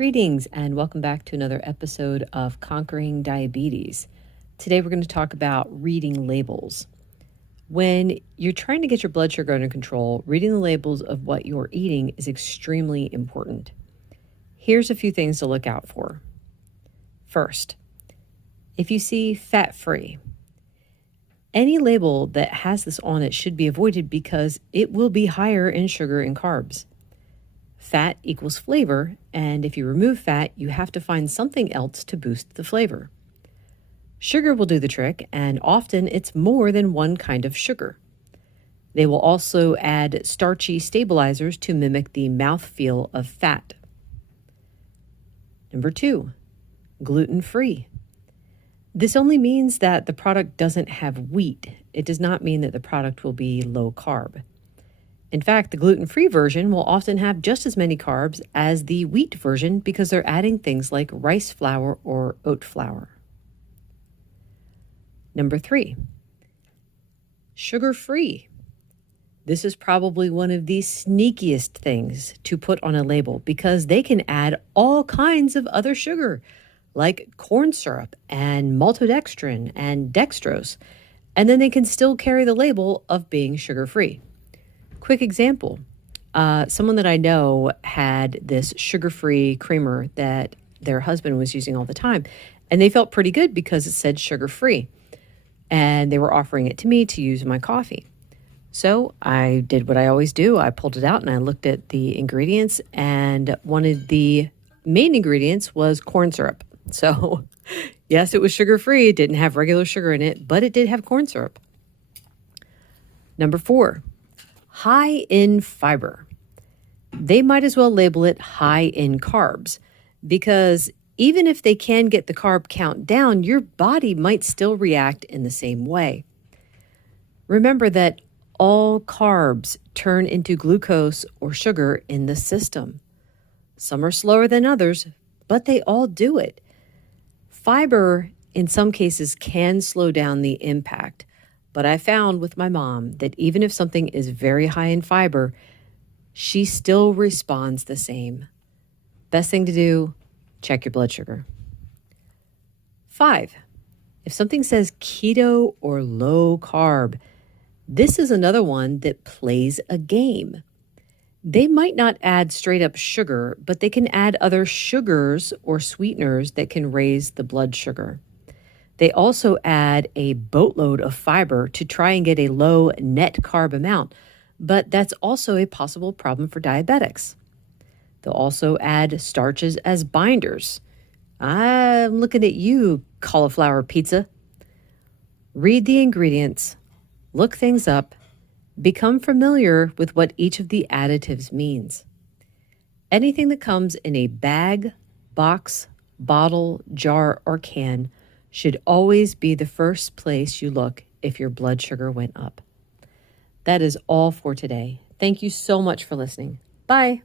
Greetings and welcome back to another episode of Conquering Diabetes. Today we're going to talk about reading labels. When you're trying to get your blood sugar under control, reading the labels of what you're eating is extremely important. Here's a few things to look out for. First, if you see fat-free, any label that has this on it should be avoided because it will be higher in sugar and carbs. Fat equals flavor, and if you remove fat, you have to find something else to boost the flavor. Sugar will do the trick, and often it's more than one kind of sugar. They will also add starchy stabilizers to mimic the mouthfeel of fat. Number 2, gluten-free. This only means that the product doesn't have wheat. It does not mean that the product will be low carb. In fact, the gluten-free version will often have just as many carbs as the wheat version because they're adding things like rice flour or oat flour. Number 3, sugar-free. This is probably one of the sneakiest things to put on a label because they can add all kinds of other sugar, like corn syrup and maltodextrin and dextrose, and then they can still carry the label of being sugar-free. Quick example, someone that I know had this sugar-free creamer that their husband was using all the time, and they felt pretty good because it said sugar-free, and they were offering it to me to use in my coffee. So I did what I always do. I pulled it out and I looked at the ingredients, and one of the main ingredients was corn syrup. So yes, it was sugar-free. It didn't have regular sugar in it, but it did have corn syrup. Number 4, high in fiber. They might as well label it high in carbs because even if they can get the carb count down, your body might still react in the same way. Remember that all carbs turn into glucose or sugar in the system. Some are slower than others, but they all do it. Fiber, in some cases, can slow down the impact. But I found with my mom that even if something is very high in fiber, she still responds the same. Best thing to do, check your blood sugar. 5, if something says keto or low carb, this is another one that plays a game. They might not add straight up sugar, but they can add other sugars or sweeteners that can raise the blood sugar. They also add a boatload of fiber to try and get a low net carb amount, but that's also a possible problem for diabetics. They'll also add starches as binders. I'm looking at you, cauliflower pizza. Read the ingredients, look things up, become familiar with what each of the additives means. Anything that comes in a bag, box, bottle, jar, or can should always be the first place you look if your blood sugar went up. That is all for today. Thank you so much for listening. Bye.